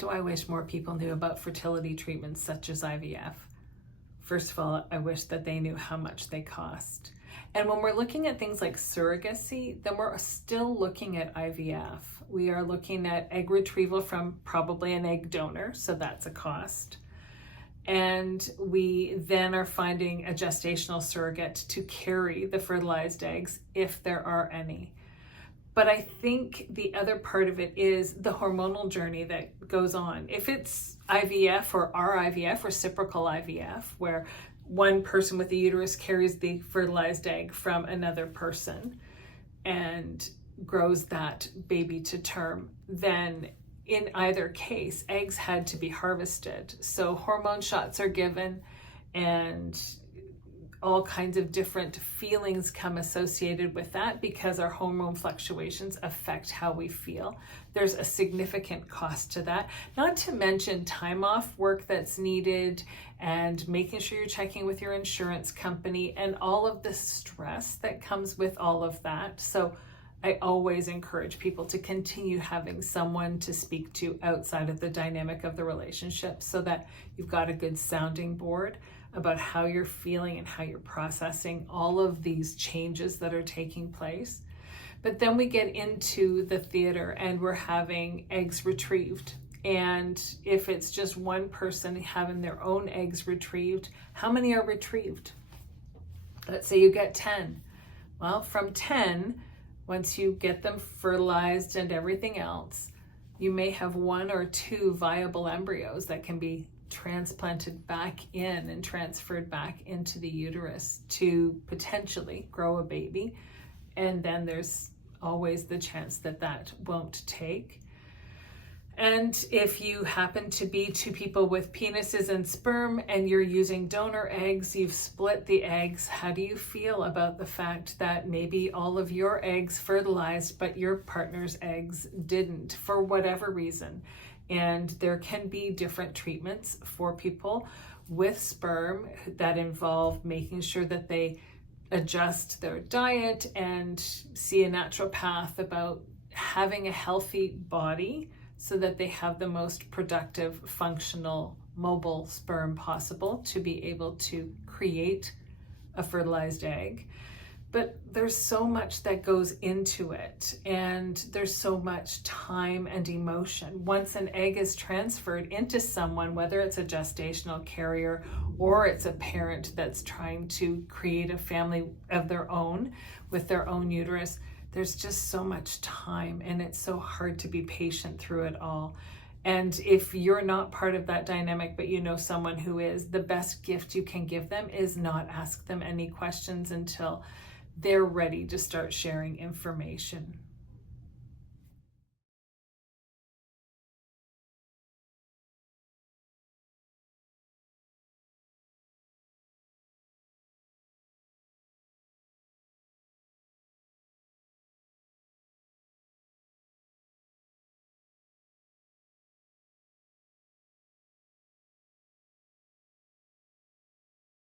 do I wish more people knew about fertility treatments such as IVF? First of all, I wish that they knew how much they cost. And when we're looking at things like surrogacy, then we're still looking at IVF. We are looking at egg retrieval from probably an egg donor, so that's a cost. And we then are finding a gestational surrogate to carry the fertilized eggs if there are any. But I think the other part of it is the hormonal journey that goes on. If it's IVF or RIVF, reciprocal IVF, where one person with the uterus carries the fertilized egg from another person and grows that baby to term, then in either case, eggs had to be harvested. So hormone shots are given and all kinds of different feelings come associated with that because our hormone fluctuations affect how we feel. There's a significant cost to that, not to mention time off work that's needed and making sure you're checking with your insurance company and all of the stress that comes with all of that. So I always encourage people to continue having someone to speak to outside of the dynamic of the relationship so that you've got a good sounding board about how you're feeling and how you're processing all of these changes that are taking place. But then we get into the theater and we're having eggs retrieved. And if it's just one person having their own eggs retrieved, how many are retrieved? Let's say you get 10. Well, from 10, once you get them fertilized and everything else, you may have 1 or 2 viable embryos that can be transplanted back in and transferred back into the uterus to potentially grow a baby. And then there's always the chance that that won't take. And if you happen to be 2 people with penises and sperm and you're using donor eggs, you've split the eggs, how do you feel about the fact that maybe all of your eggs fertilized, but your partner's eggs didn't for whatever reason? And there can be different treatments for people with sperm that involve making sure that they adjust their diet and see a naturopath about having a healthy body so that they have the most productive, functional, mobile sperm possible to be able to create a fertilized egg. But there's so much that goes into it, and there's so much time and emotion. Once an egg is transferred into someone, whether it's a gestational carrier or it's a parent that's trying to create a family of their own with their own uterus, there's just so much time, and it's so hard to be patient through it all. And if you're not part of that dynamic, but you know someone who is, the best gift you can give them is not ask them any questions until they're ready to start sharing information.